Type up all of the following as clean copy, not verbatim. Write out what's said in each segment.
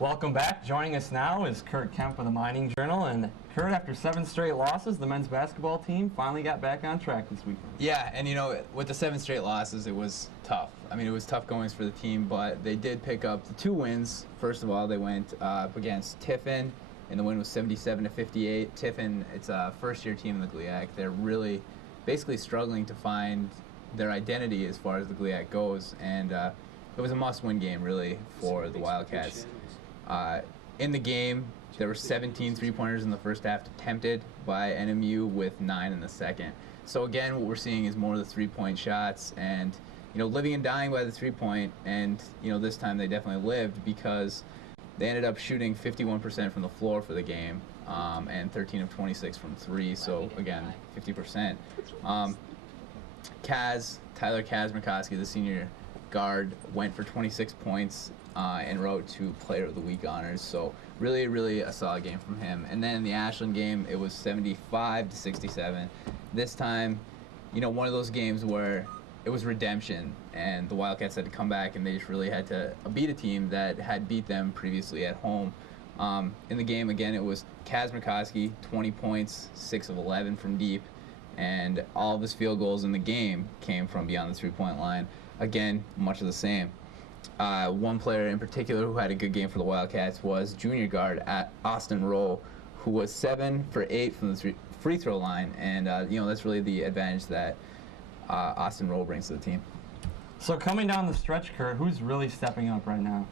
Welcome back. Joining us now is Curt Kemp of the Mining Journal. And Curt, after 7 straight losses, the men's basketball team finally got back on track this weekend. Yeah, and you know, with the 7 straight losses, it was tough. I mean, it was tough goings for the team, but they did pick up the 2 wins. First of all, they went up against Tiffin, and the win was 77-58. Tiffin, it's a first-year team in the GLIAC. They're really basically struggling to find their identity as far as the GLIAC goes, and it was a must-win game, really, for the Wildcats. In the game, there were 17 three-pointers in the first half attempted by NMU with 9 in the second. So again, what we're seeing is more of the three-point shots and, you know, living and dying by the three-point. And, you know, this time they definitely lived because they ended up shooting 51% from the floor for the game and 13 of 26 from 3. So again, 50%. Tyler Kazmierkowski, the senior guard, went for 26 points and wrote 2 Player of the Week honors. So really a solid game from him. And then in the Ashland game, it was 75-67. This time, you know, one of those games where it was redemption and the Wildcats had to come back and they just really had to beat a team that had beat them previously at home. In the game, again, it was Kazmierkowski, 20 points, 6 of 11 from deep, and all of his field goals in the game came from beyond the three-point line. Again, much of the same. One player in particular who had a good game for the Wildcats was junior guard at Austin Rowe, who was 7 for 8 from the free throw line, and you know, that's really the advantage that Austin Rowe brings to the team. So coming down the stretch, Curt, who's really stepping up right now?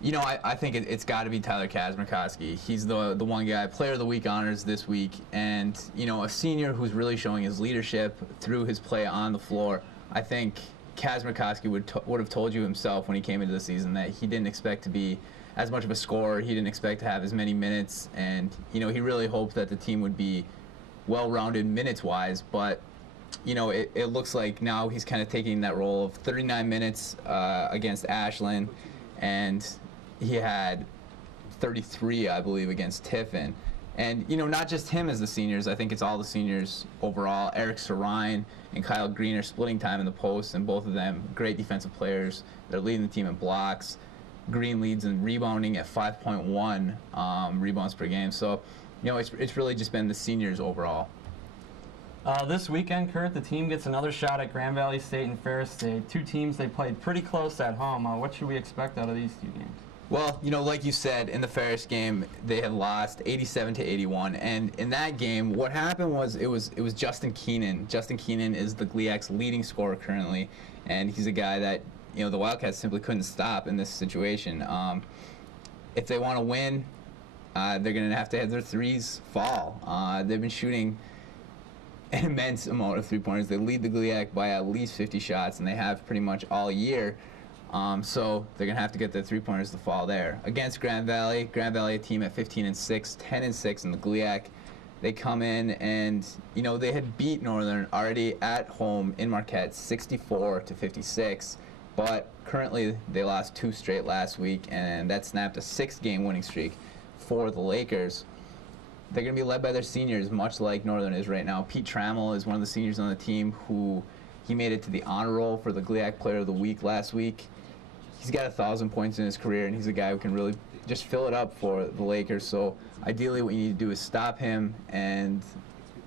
You know, I think it's got to be Tyler Kazmierkowski. He's the one guy, Player of the Week honors this week, and you know, a senior who's really showing his leadership through his play on the floor. I think Kazmierkowski would have told you himself when he came into the season that he didn't expect to be as much of a scorer. He didn't expect to have as many minutes, and you know, he really hoped that the team would be well-rounded minutes-wise. But you know, it looks like now he's kind of taking that role of 39 minutes against Ashland, and he had 33, I believe, against Tiffin. And, you know, not just him as the seniors, I think it's all the seniors overall. Eric Sarine and Kyle Green are splitting time in the post, and both of them great defensive players. They're leading the team in blocks. Green leads in rebounding at 5.1 rebounds per game. So, you know, it's really just been the seniors overall. This weekend, Curt, the team gets another shot at Grand Valley State and Ferris State. 2 teams they played pretty close at home. What should we expect out of these 2 games? Well, you know, like you said, in the Ferris game, they had lost 87-81, and in that game, what happened was it was Justin Keenan. Justin Keenan is the GLIAC's leading scorer currently, and he's a guy that, you know, the Wildcats simply couldn't stop in this situation. If they want to win, they're going to have their threes fall. They've been shooting an immense amount of three-pointers. They lead the GLIAC by at least 50 shots, and they have pretty much all year. So they're going to have to get their three-pointers to fall there. Against Grand Valley, a team at 15-6, 10-6 in the GLIAC. They come in and, you know, they had beat Northern already at home in Marquette 64-56, but currently they lost 2 straight last week, and that snapped a 6-game winning streak for the Lakers. They're going to be led by their seniors, much like Northern is right now. Pete Trammell is one of the seniors on the team who he made it to the honor roll for the GLIAC Player of the Week last week. He's got 1,000 points in his career, and he's a guy who can really just fill it up for the Lakers. So ideally what you need to do is stop him, and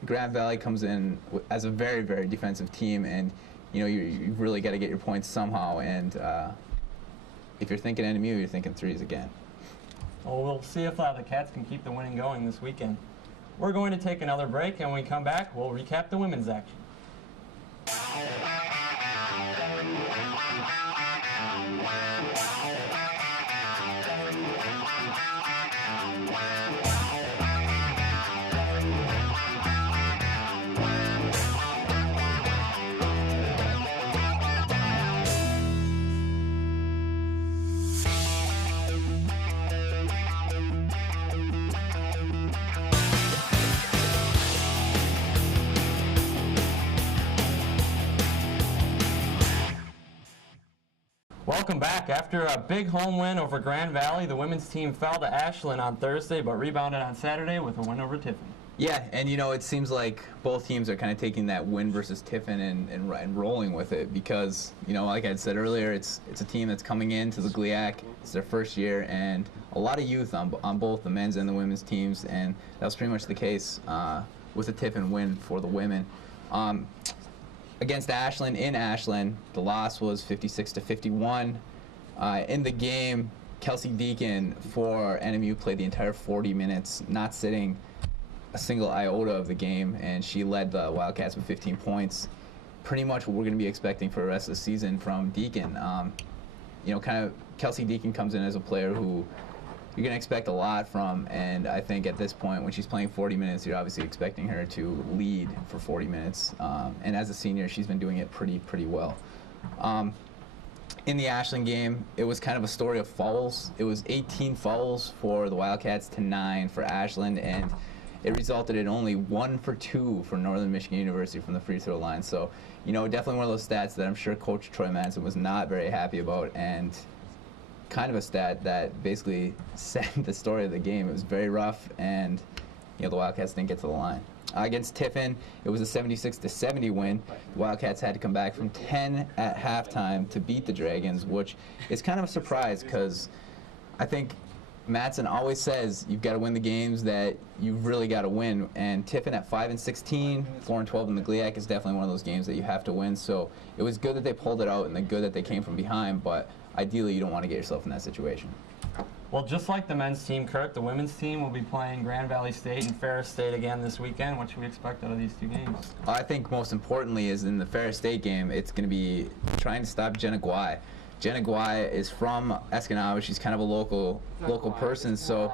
Grand Valley comes in as a very defensive team, and you know, you've really got to get your points somehow, and if you're thinking NMU, you're thinking threes again. Well, we'll see if the Cats can keep the winning going this weekend. We're going to take another break, and when we come back, we'll recap the women's action. Welcome back. After a big home win over Grand Valley, the women's team fell to Ashland on Thursday but rebounded on Saturday with a win over Tiffin. Yeah, and it seems like both teams are kind of taking that win versus Tiffin and rolling with it because, like I said earlier, it's a team that's coming into the GLIAC. It's their first year, and a lot of youth on both the men's and the women's teams, and that was pretty much the case with the Tiffin win for the women. Against Ashland in Ashland, the loss was 56-51. In the game, Kelsey Deacon for NMU played the entire 40 minutes, not sitting a single iota of the game, and she led the Wildcats with 15 points. Pretty much what we're going to be expecting for the rest of the season from Deacon. Kind of Kelsey Deacon comes in as a player who you're going to expect a lot from, and I think at this point, when she's playing 40 minutes, you're obviously expecting her to lead for 40 minutes. And as a senior, she's been doing it pretty well. In the Ashland game, it was kind of a story of fouls. It was 18 fouls for the Wildcats to 9 for Ashland, and it resulted in only 1 for 2 for Northern Michigan University from the free throw line. So, definitely one of those stats that I'm sure Coach Troy Madsen was not very happy about, and kind of a stat that basically set the story of the game. It was very rough, and the Wildcats didn't get to the line. Against Tiffin, it was a 76-70 win. The Wildcats had to come back from 10 at halftime to beat the Dragons, which is kind of a surprise because I think Madsen always says you've got to win the games that you've really got to win, and Tiffin at 5-16, 4-12 in the GLIAC is definitely one of those games that you have to win. So it was good that they pulled it out and good that they came from behind, but ideally you don't want to get yourself in that situation. Well, just like the men's team, Kurt, the women's team will be playing Grand Valley State and Ferris State again this weekend. What should we expect out of these two games? I think most importantly is in the Ferris State game, it's going to be trying to stop Jenna Guai. Jenna Guai is from Escanaba. She's kind of a local person, so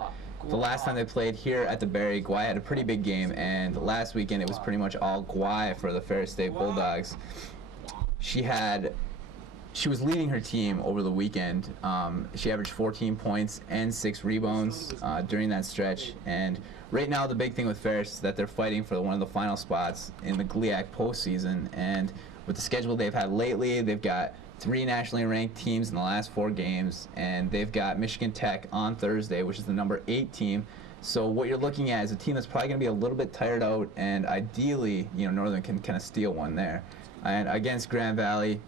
the last time they played here at the Berry, Guai had a pretty big game, and last weekend it was pretty much all Guai for the Ferris State Bulldogs. She was leading her team over the weekend. She averaged 14 points and 6 rebounds during that stretch. And right now, the big thing with Ferris is that they're fighting for one of the final spots in the GLIAC postseason. And with the schedule they've had lately, they've got 3 nationally ranked teams in the last 4 games, and they've got Michigan Tech on Thursday, which is the number 8 team. So what you're looking at is a team that's probably going to be a little bit tired out, and ideally, Northern can kind of steal one there. And against Grand Valley,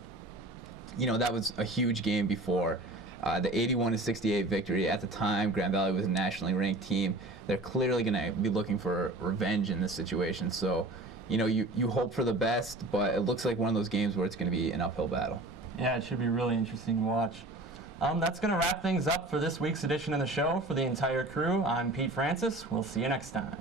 that was a huge game before. The 81-68 victory. At the time, Grand Valley was a nationally ranked team. They're clearly going to be looking for revenge in this situation. So, you hope for the best, but it looks like one of those games where it's going to be an uphill battle. Yeah, it should be really interesting to watch. That's going to wrap things up for this week's edition of the show. For the entire crew, I'm Pete Francis. We'll see you next time.